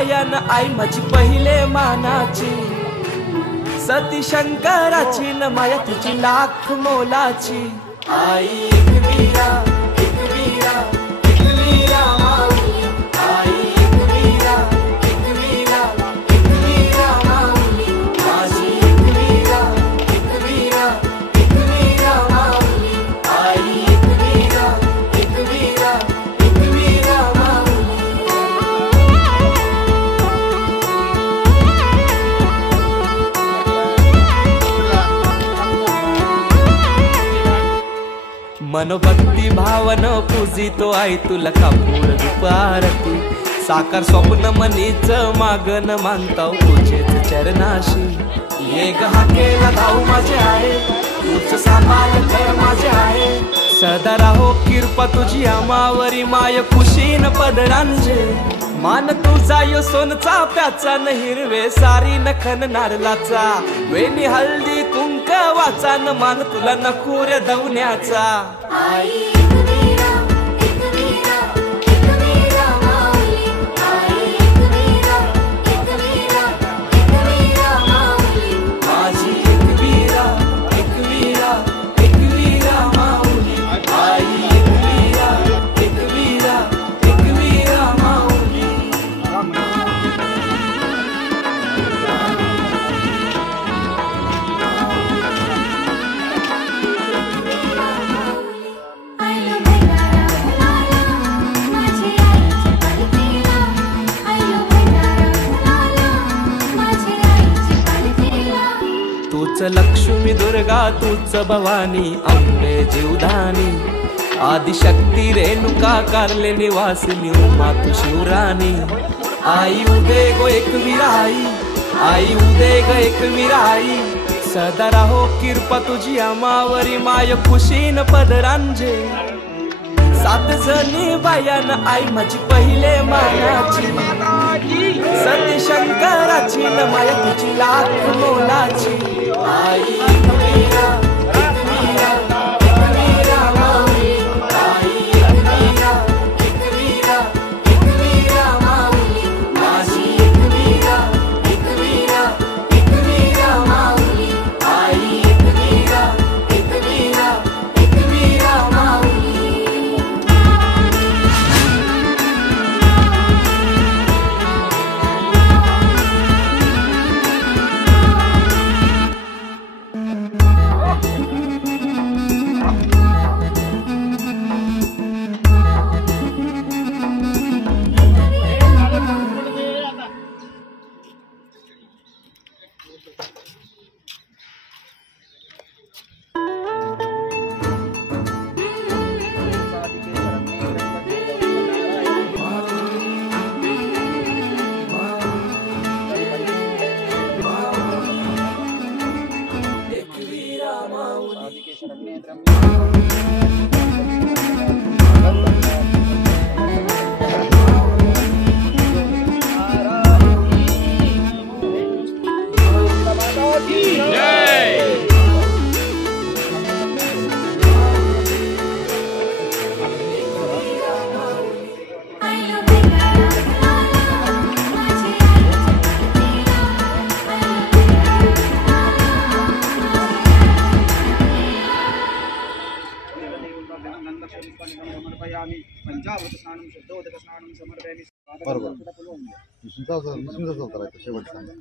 बायान आई माझी पहिले मानाची, सती शंकराची न माया तिची लाख मोलाची। आई एकवीरा एकवीरा एकवीरा माऊली, आई एकवीरा एकवीरा एकवीरा माऊली, माझी एकवीरा एकवीरा एकवीरा माऊली, आई एकवीरा एकवीरा एकवीरा माऊली। मनोभक्ती भावन पूजितो आई तुला कापूर दुपारती, साकार स्वप्न मनीच मागन मानता तुझेच चरणाशी। ये गहा केला धाऊ माझे आहे, तुझ सांभाळ घर माझे आहे, सदा राहो कृपा तुझी आमावरी माय खुशीन पदरांजे। मान तुझा यो सोनचा प्याचा न हिरवे सारी नखन नारलाचा, वेणी हल्दी कुंकवाचा न मान तुला नकुऱ्या दवण्याचा। आई एकवीरा एकवीरा एकवीरा माऊली, आई एकवीरा एकवीरा एकवीरा माऊली, माझी एकवीरा एकवीरा एकवीरा माऊली, आई एकवीरा एकवीरा एकवीरा माऊली। तूच लक्ष्मी दुर्गा तूच भवानी अंबे जीवधानी, आदिशक्ती रेणुका कारले निवासिनी उमा तू शिवरानी। आई उदे गो एकवीरा आई, आई उदे ग एकवीरा आई, सदा राहो कृपा तुझी आमावरी माय खुशीन पदरांजे। सात जणी बायान आई माझी पहिले मानाची, सती शंकराची न माया तुझी लाख मोलाची। आई एकवीरा एकवीरा एकवीरा माऊली, आई एकवीरा एकवीरा एकवीरा माऊली, माझी एकवीरा एकवीरा एकवीरा माऊली, आई एकवीरा एकवीरा एकवीरा माऊली। पंचावत स्नानं शुद्धोदक स्नानं समर्पयामि। बरोबर निश्चिंत करायचं शेवट सांगा।